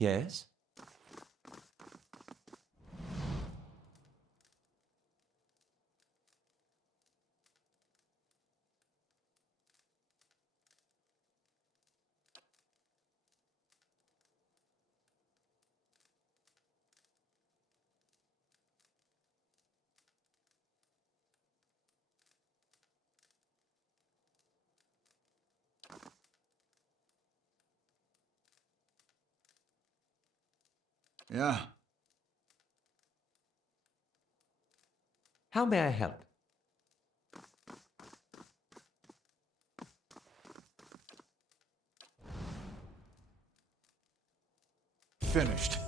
Yes? Yeah. How may I help? Finished.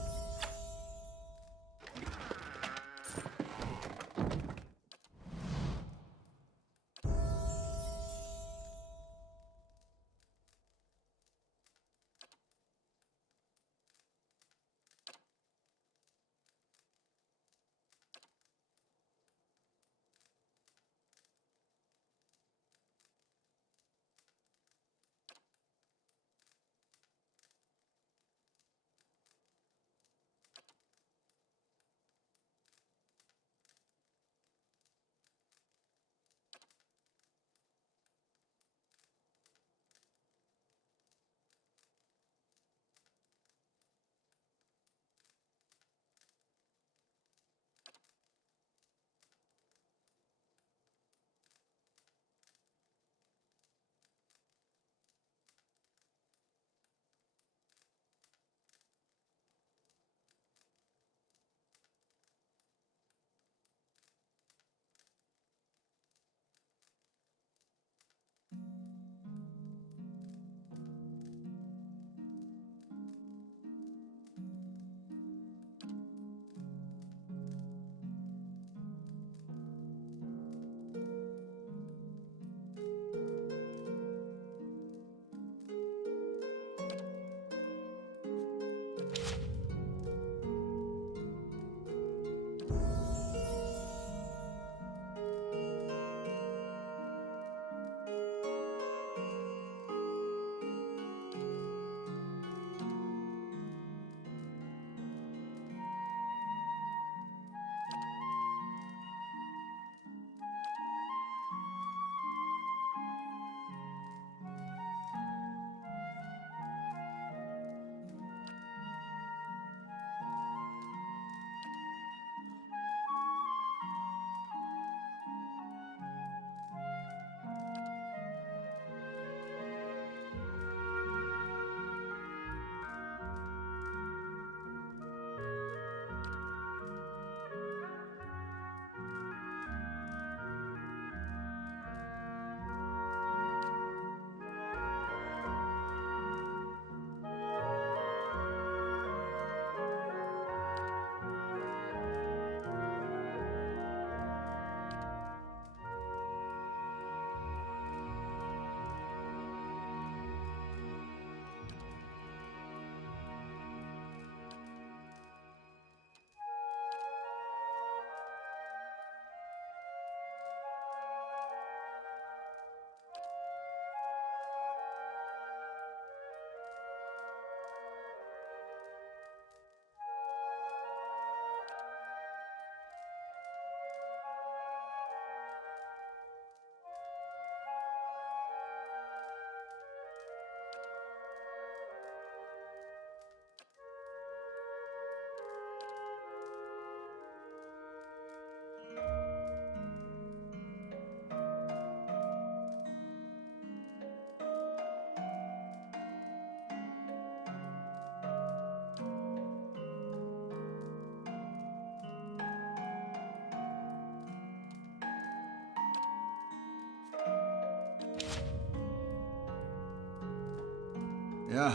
Yeah.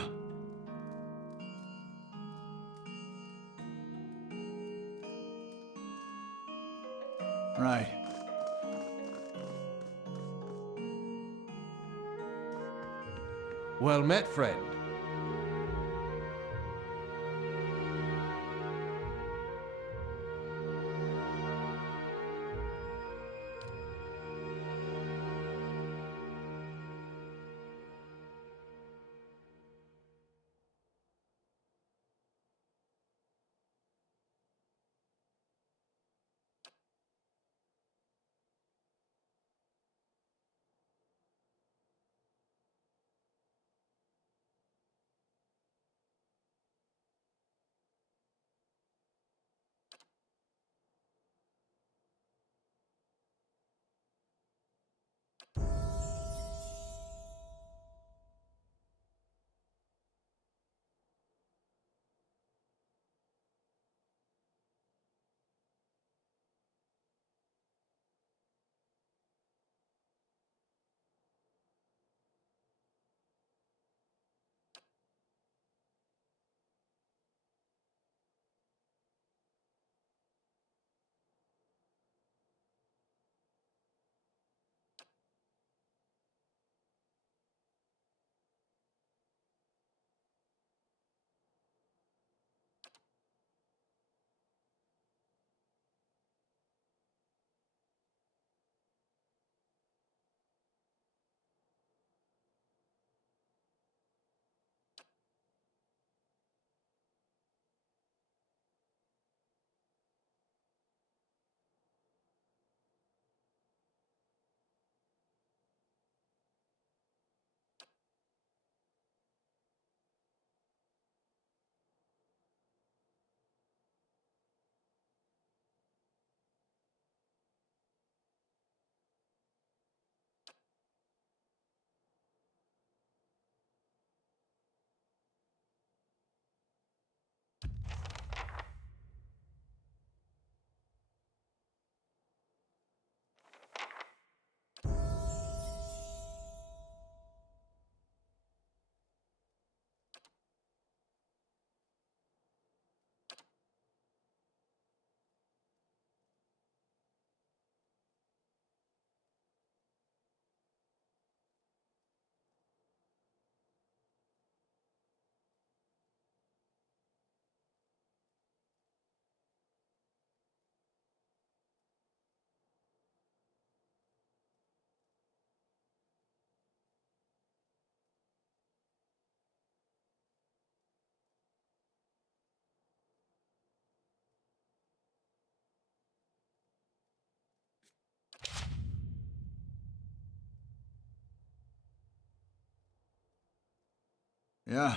Right. Well met, friend. Yeah.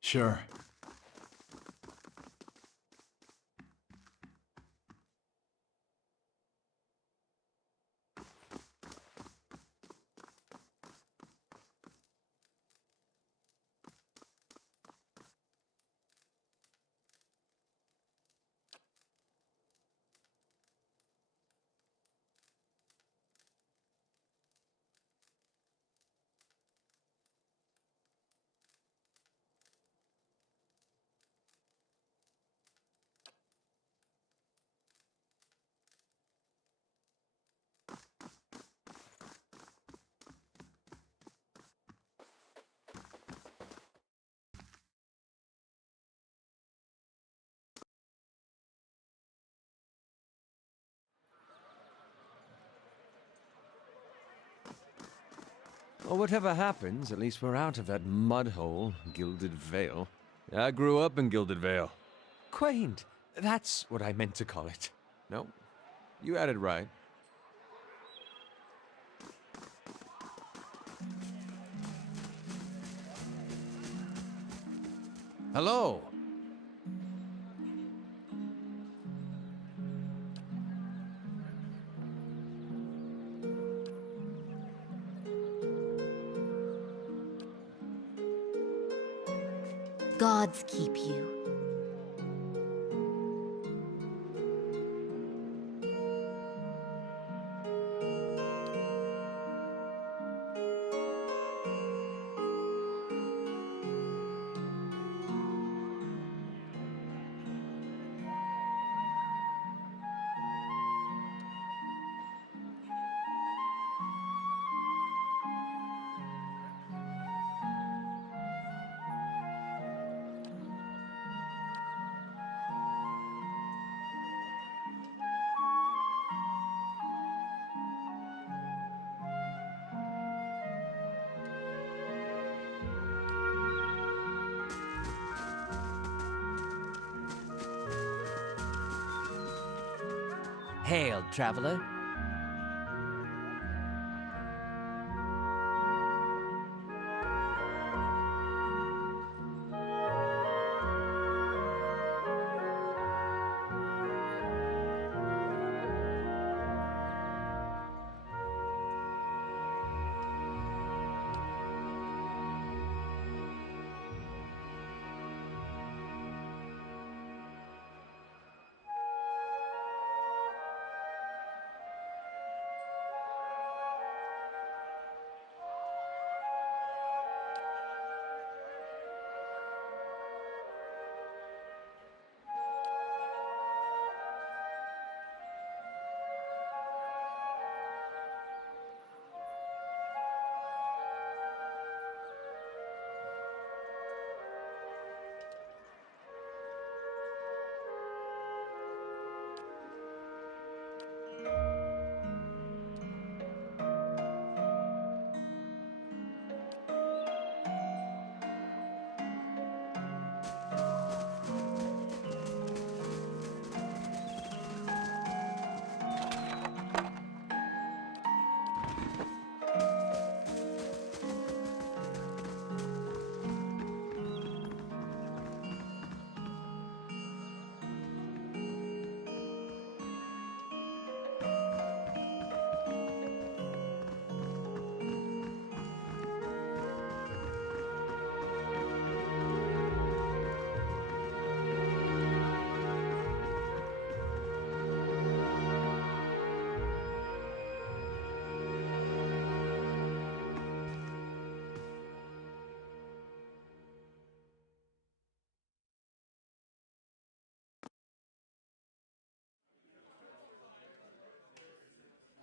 Sure. Well, whatever happens, at least we're out of that mud hole, Gilded Vale. I grew up in Gilded Vale. Quaint. That's what I meant to call it. No, you had it right. Hello. Gods keep you. Hail, traveler.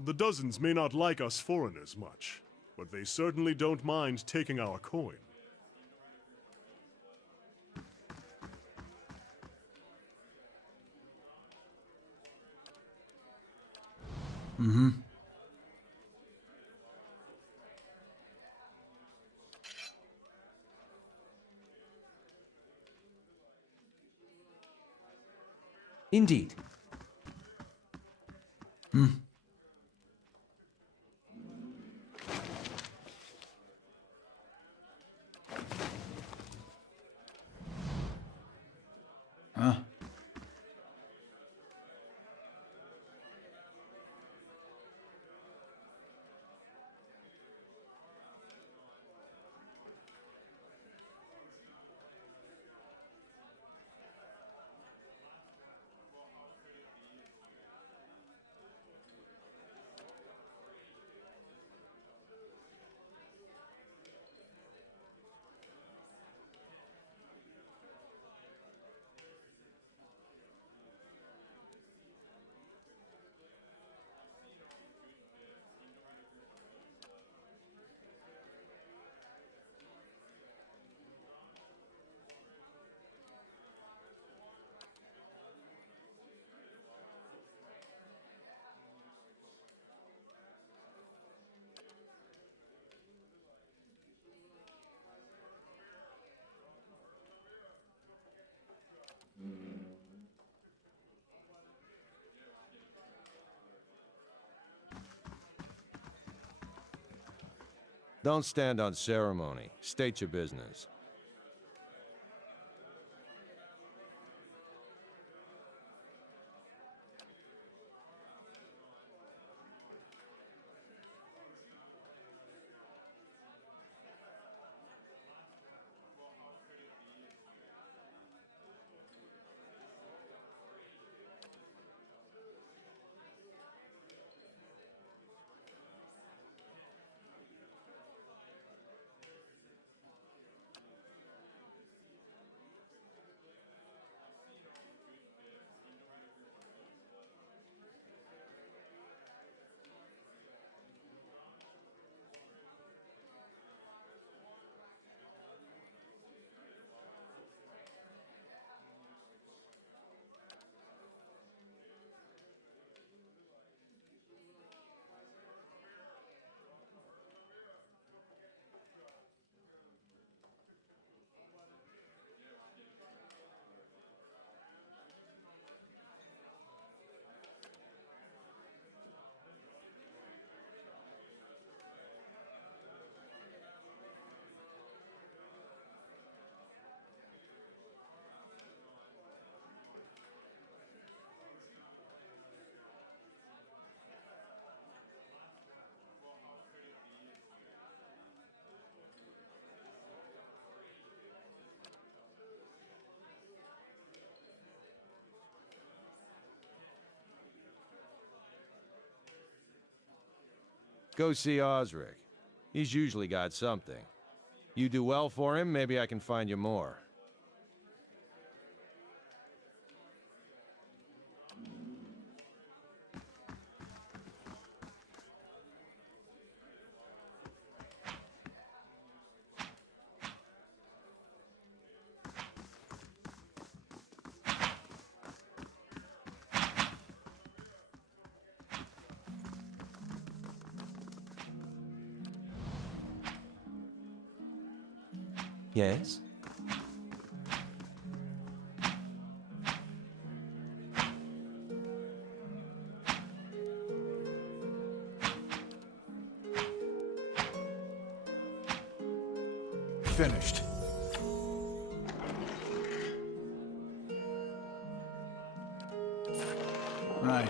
The dozens may not like us foreigners much, but they certainly don't mind taking our coin. Indeed. Huh? Don't stand on ceremony. State your business. Go see Osric. He's usually got something. You do well for him, maybe I can find you more. Yes? Finished. Right.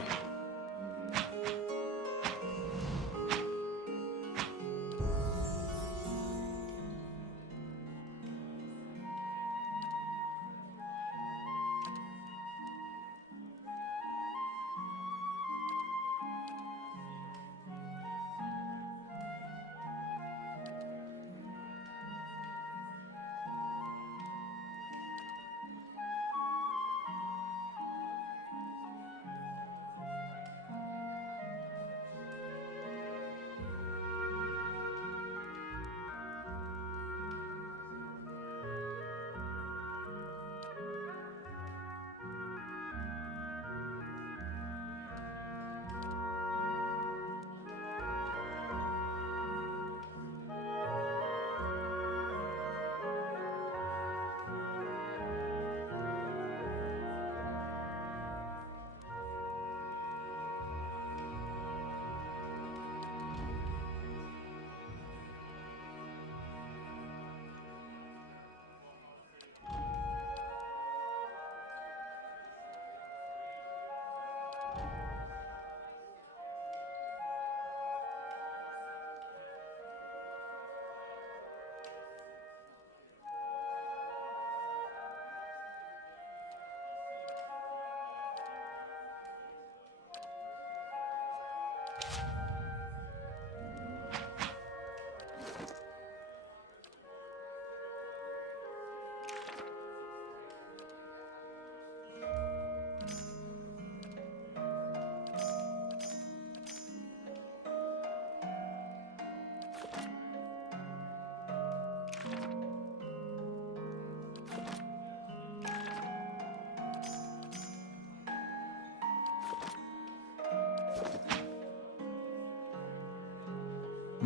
For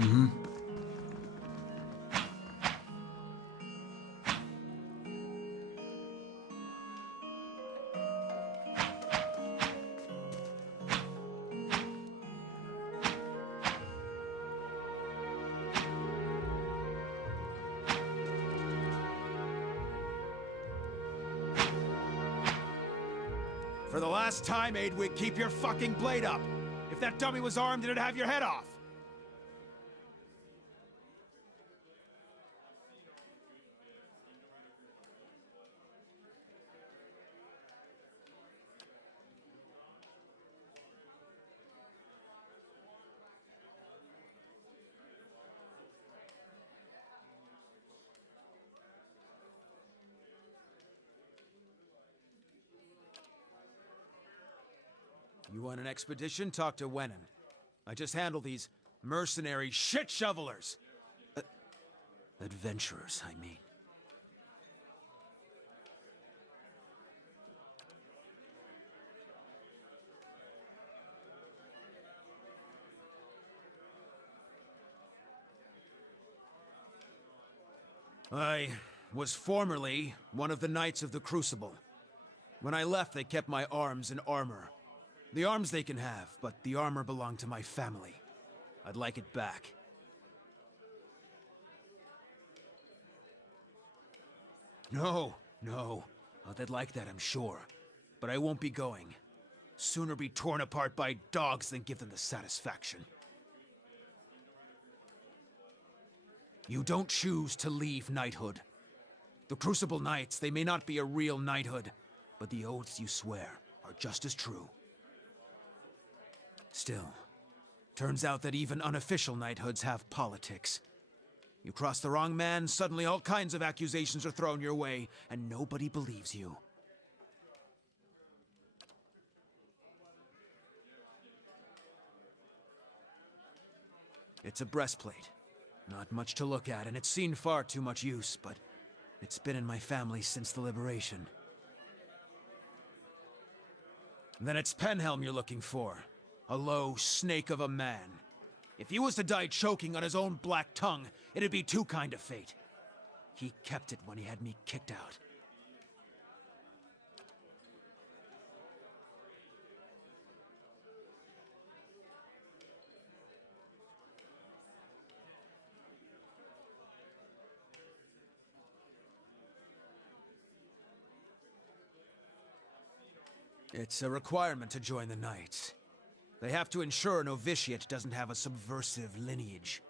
the last time, Aidwig, keep your fucking blade up! If that dummy was armed, it'd have your head off! You want an expedition? Talk to Wenin. I just handle these mercenary shit shovelers. Adventurers, I mean. I was formerly one of the Knights of the Crucible. When I left, they kept my arms and armor. The arms they can have, but the armor belonged to my family. I'd like it back. No. Oh, they'd like that, I'm sure. But I won't be going. Sooner be torn apart by dogs than give them the satisfaction. You don't choose to leave knighthood. The Crucible Knights, they may not be a real knighthood, but the oaths you swear are just as true. Still, turns out that even unofficial knighthoods have politics. You cross the wrong man, suddenly all kinds of accusations are thrown your way, and nobody believes you. It's a breastplate. Not much to look at, and it's seen far too much use, but it's been in my family since the liberation. Then it's Penhelm you're looking for. A low snake of a man. If he was to die choking on his own black tongue, it'd be too kind of fate. He kept it when he had me kicked out. It's a requirement to join the Knights. They have to ensure a novitiate doesn't have a subversive lineage.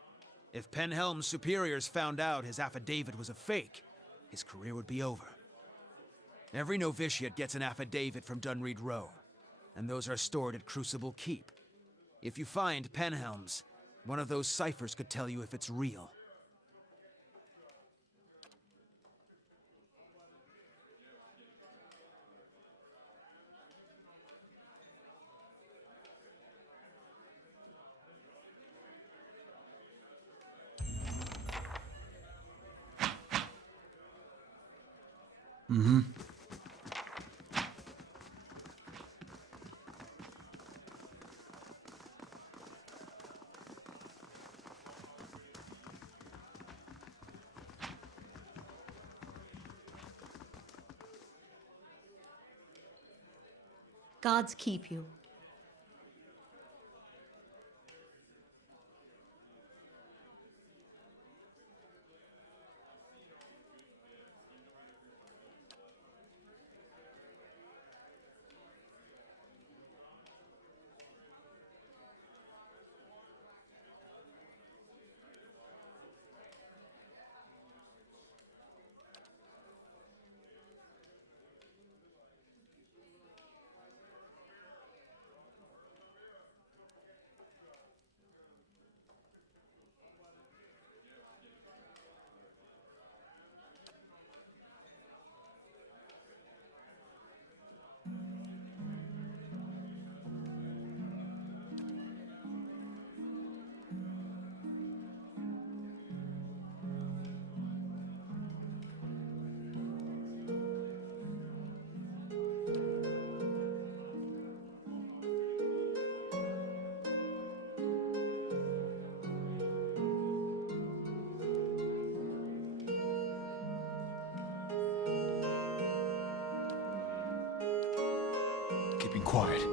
If Penhelm's superiors found out his affidavit was a fake, his career would be over. Every novitiate gets an affidavit from Dunreed Row, and those are stored at Crucible Keep. If you find Penhelm's, one of those ciphers could tell you if it's real. Gods keep you. quiet.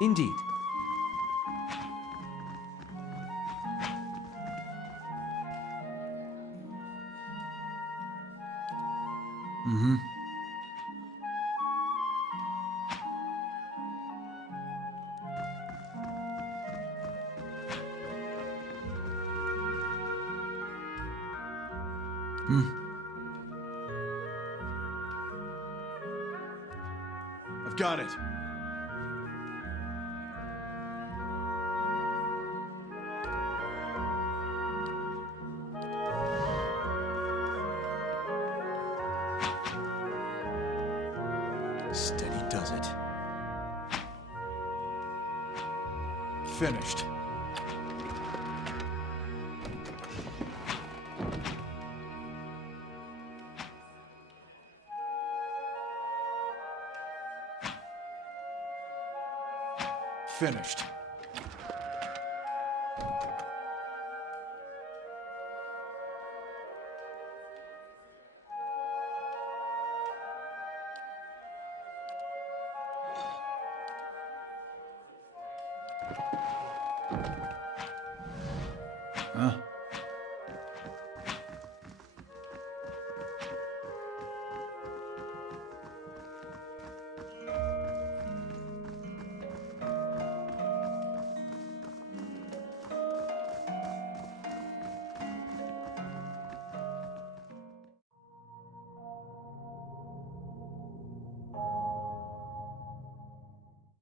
Indeed. Mm-hmm. I've got it. Steady does it. Finished. Finished. Huh?